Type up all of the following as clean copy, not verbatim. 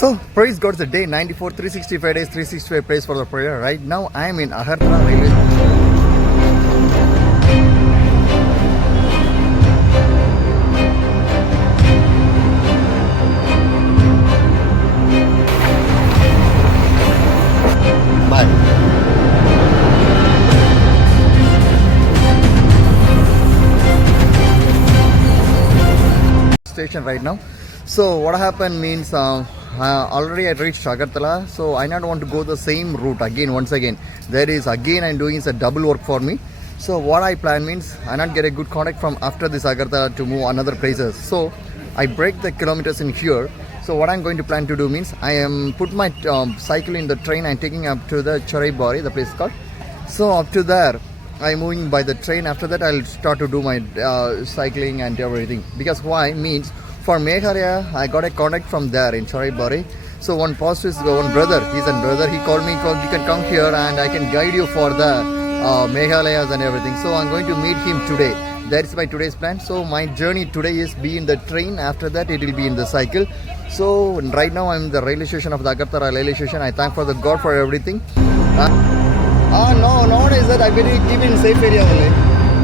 So, praise God, it's the day 94, 365 days, 365 praise for the prayer. Right now, I am in Agartala railway. Bye. Station right now. So, what happened means already I reached Agartala, so I not want to go the same route again. Once again, there is again I'm doing is a double work for me. So what I plan means I not get a good contact from after this Agartala to move another places. So I break the kilometers in here. So what I'm going to plan to do means I am put my cycle in the train and taking up to the Churaibari, the place called. So up to there I'm moving by the train. After that I'll start to do my cycling and everything. Because why means for Meghalaya, I got a contact from there in Churaibari. So one pastor is one brother. He's a brother. He called me. You can come here and I can guide you for the Meghalayas and everything. So I'm going to meet him today. That's my today's plan. So my journey today is be in the train. After that it will be in the cycle. So right now I'm in the railway station of the Agartala railway station. I thank for the God for everything. No, nowadays that I better keep in safe area only.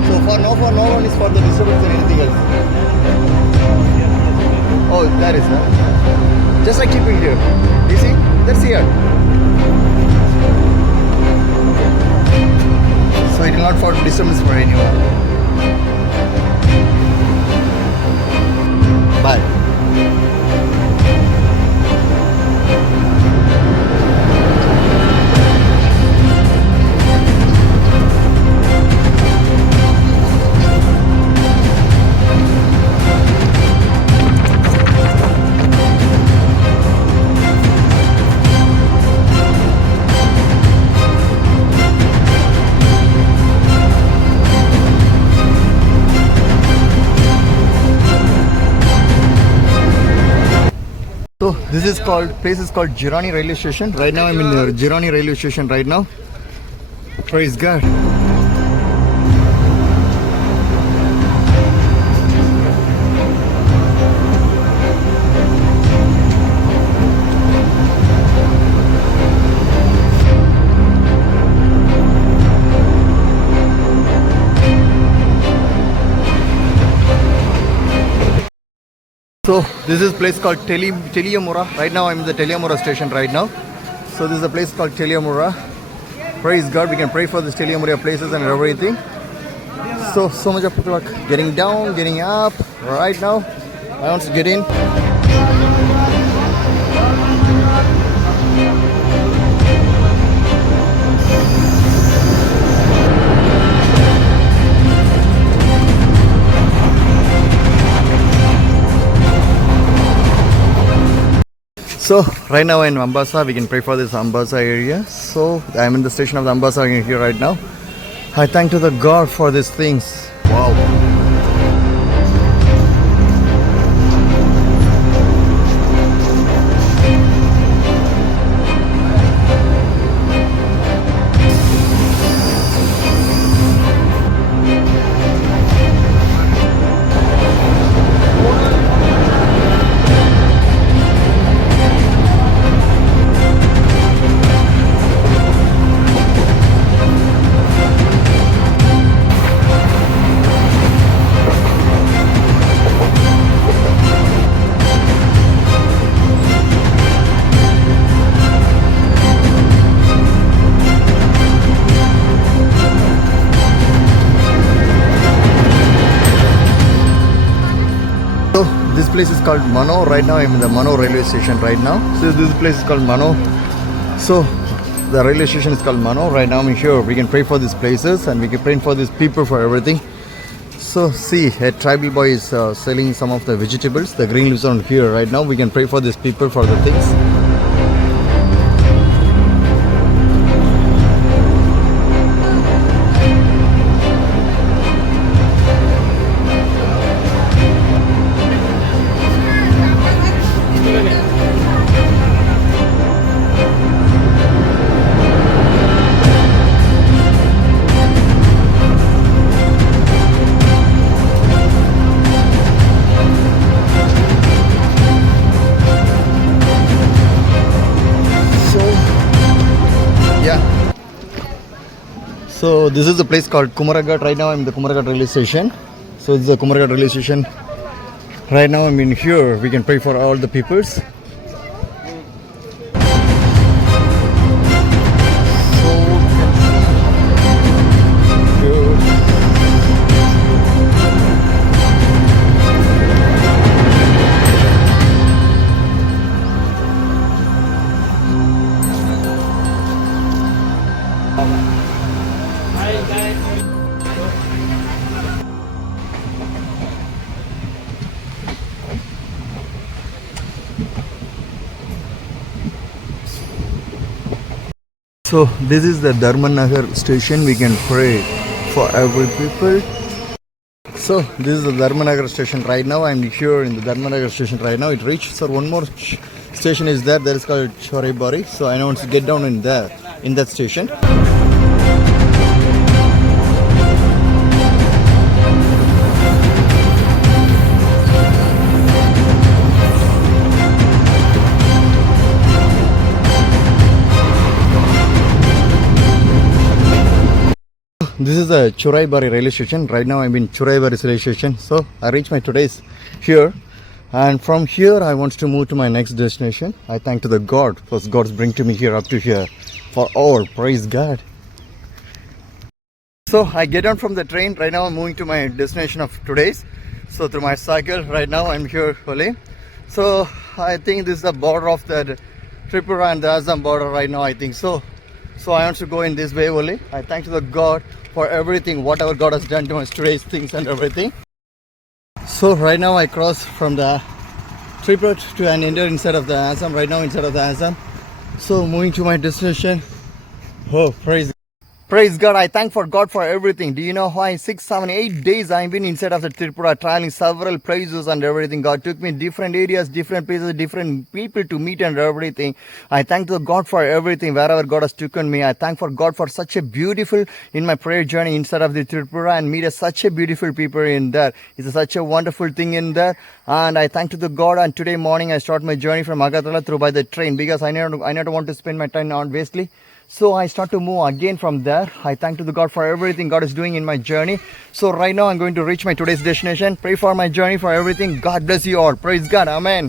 So for no one is for the disturbance or anything else. Oh, that is that. Just like keeping here. You see? That's here. So it will not for disturbance for anyone. Bye. So this is place is called Girani railway station. Right now I'm in the Girani railway station right now. Praise God. So this is a place called Teliamura. Right now I'm in the Teliamura station right now. So this is a place called Teliamura. Praise God, we can pray for this Teliamura places and everything. So much of luck. Getting down, getting up. Right now, I want to get in. So right now in Ambassa, we can pray for this Ambassa area. So I'm in the station of the Ambassa here right now. I thank to the God for these things. Wow. So this place is called Mano. Right now I'm in the Mano railway station right now. So this place is called Mano. So the railway station is called Mano. Right now I'm here. We can pray for these places and we can pray for these people for everything. So see, a tribal boy is selling some of the vegetables. The green leaves are here right now. We can pray for these people for the things. So this is the place called Kumaragat. Right now I'm in the Kumaragat railway station. So it's the Kumaragat railway station. Right now I'm in here. We can pray for all the peoples. So this is the Dharmanagar station. We can pray for every people. So this is the Dharmanagar station right now. I'm here in the Dharmanagar station right now. It reached. So one more station is there. That is called Churaibari. So I want to get down in there, in that station. This is the Churaibari railway station. Right now I'm in Churaibari railway station. So I reached my today's here, and from here I want to move to my next destination. I thank to the God because God's bring to me here up to here for all. Praise God. So I get down from the train. Right now I'm moving to my destination of today's. So through my cycle right now I'm here only. So I think this is the border of the Tripura and the Assam border right now, I think so. So I want to go in this way only. I thank to the God for everything, whatever God has done to us today's things and everything. So right now I cross from the Tripura to an enter inside of the Assam. Right now inside of the Assam. So moving to my destination. Oh, Praise God. I thank for God for everything. Do you know why 6, 7, 8 days I've been inside of the Tripura traveling several places and everything. God took me different areas, different places, different people to meet and everything. I thank the God for everything wherever God has taken me. I thank for God for such a beautiful in my prayer journey inside of the Tripura and meet such a beautiful people in there. It's such a wonderful thing in there. And I thank to the God. And today morning I start my journey from Agartala through by the train because I never want to spend my time on wastely. So I start to move again from there. I thank to the God for everything God is doing in my journey. So right now I'm going to reach my today's destination. Pray for my journey, for everything. God bless you all. Praise God. Amen.